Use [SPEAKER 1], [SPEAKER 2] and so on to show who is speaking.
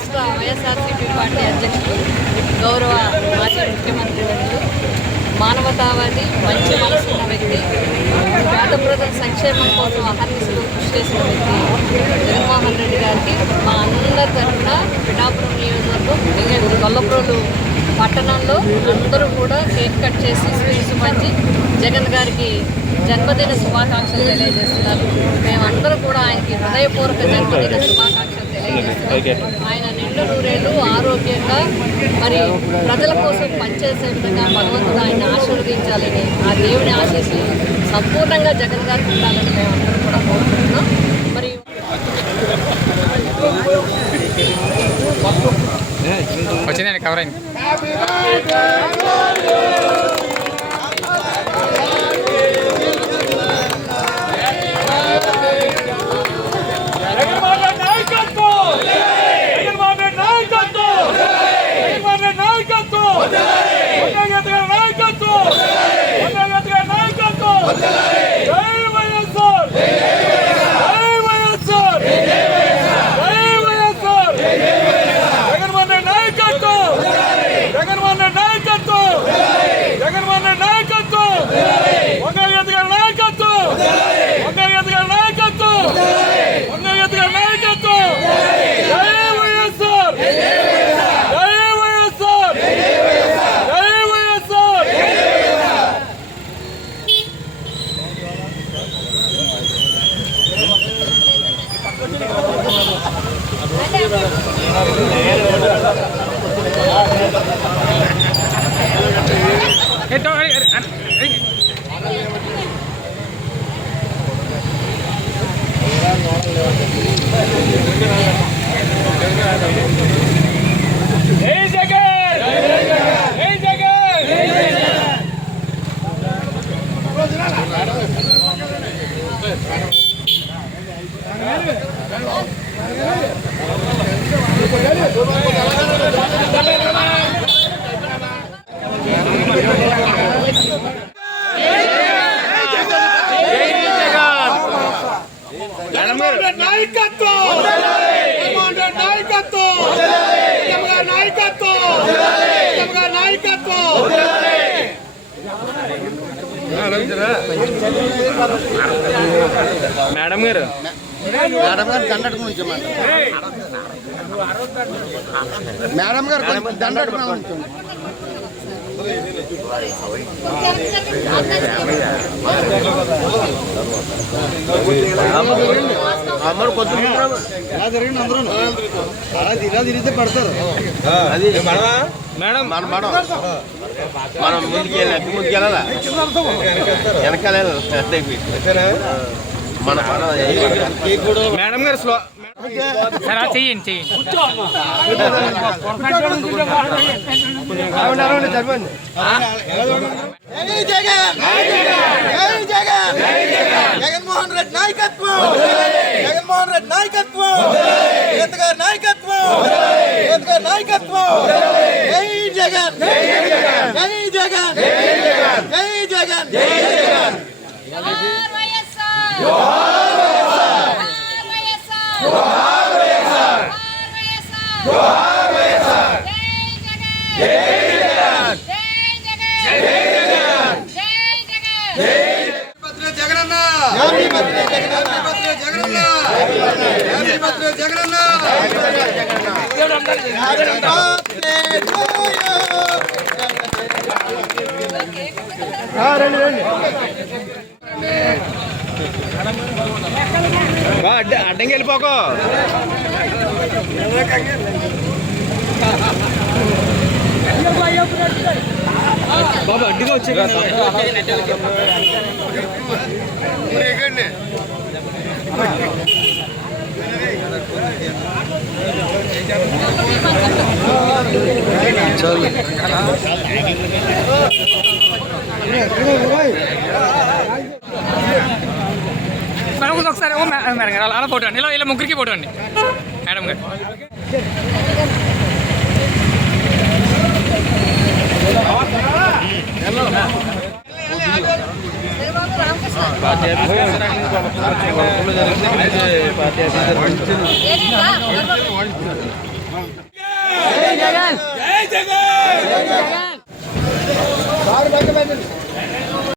[SPEAKER 1] రాష్ట్ర వైఎస్ఆర్సీపీ పార్టీ అధ్యక్షుడు గౌరవ మాజీ ముఖ్యమంత్రి మానవతావాది మంచి మనసు ఉన్న వ్యక్తి పేద ప్రజల సంక్షేమం కోసం అహర్నిశలు కృషి చేసిన వ్యక్తి జగన్మోహన్ రెడ్డి గారికి మా అందరి తరఫున పిఠాపురం నియోజకవర్గం ఇంకా గొల్లప్రోలు పట్టణంలో అందరూ కూడా కేక్ కట్ చేసి స్వీట్స్ పంచి జగన్ గారికి జన్మదిన శుభాకాంక్షలు తెలియజేస్తున్నారు. మేమందరూ కూడా ఆయనకి హృదయపూర్వక జన్మదిన శుభాకాంక్షలు తెలియజేస్తున్నాం. ఆయన నిండు నూరేళ్ళు ఆరోగ్యంగా మరి ప్రజల కోసం పనిచేసే విధంగా భగవంతుడు ఆయన ఆశీర్వదించాలని ఆ దేవుని ఆశీస్సులు సంపూర్ణంగా జగన్ గారికి ఉండాలని మేమందరం కూడా కోరుకుంటున్నాం. మరి
[SPEAKER 2] వచ్చిందండి కవర్ అయింది. మేడం గారు?
[SPEAKER 3] మేడం గారు దండకు నుంచి మేడం గారు కొంచెం దండకు ఉంచండి అమ్మడు కొంచెం ఎలా జరిగింది అందరూ అలా ఇలా తిరిగితే పడతారు అది
[SPEAKER 2] మేడం
[SPEAKER 3] మన మనం మనం ముందుకు వెళ్ళి ముందుకు వెళ్ళాలా వెనకాల మన
[SPEAKER 2] మేడం గారు స్లో. సరే అలా చెయ్యండి చెయ్యండి
[SPEAKER 3] జై జగన్ జై జగన్ జగన్మోహన్ రెడ్డి నాయకత్వం జగన్మోహన్ రెడ్డి నాయకత్వం నేత గారి నాయకత్వం నేత గారి నాయకత్వం జై జగన్ జై జగన్ జై జగన్ జై జగన్
[SPEAKER 1] జోహార్ జగన్ జోహార్ వైఎస్ఆర్ జోహార్ వైఎస్ఆర్ జోహార్ వైఎస్ఆర్ జై జగన్ జై జగన్ జై జగన్ జై జగన్ జై జగన్
[SPEAKER 3] జగనన్న జగనన్న జగనన్న రండి రండి
[SPEAKER 2] అడ్డంకి వెళ్ళిపోకో బాబు అడ్డుగా వచ్చే
[SPEAKER 3] ఎక్కండి
[SPEAKER 2] మేడం ఒకసారి ఓ మేడం గారు అలా అలా ఫోటో అండి ఇలా ఇలా ముగ్గురికి ఫోటో అండి మేడం గారు.
[SPEAKER 1] జగన్
[SPEAKER 4] జగన్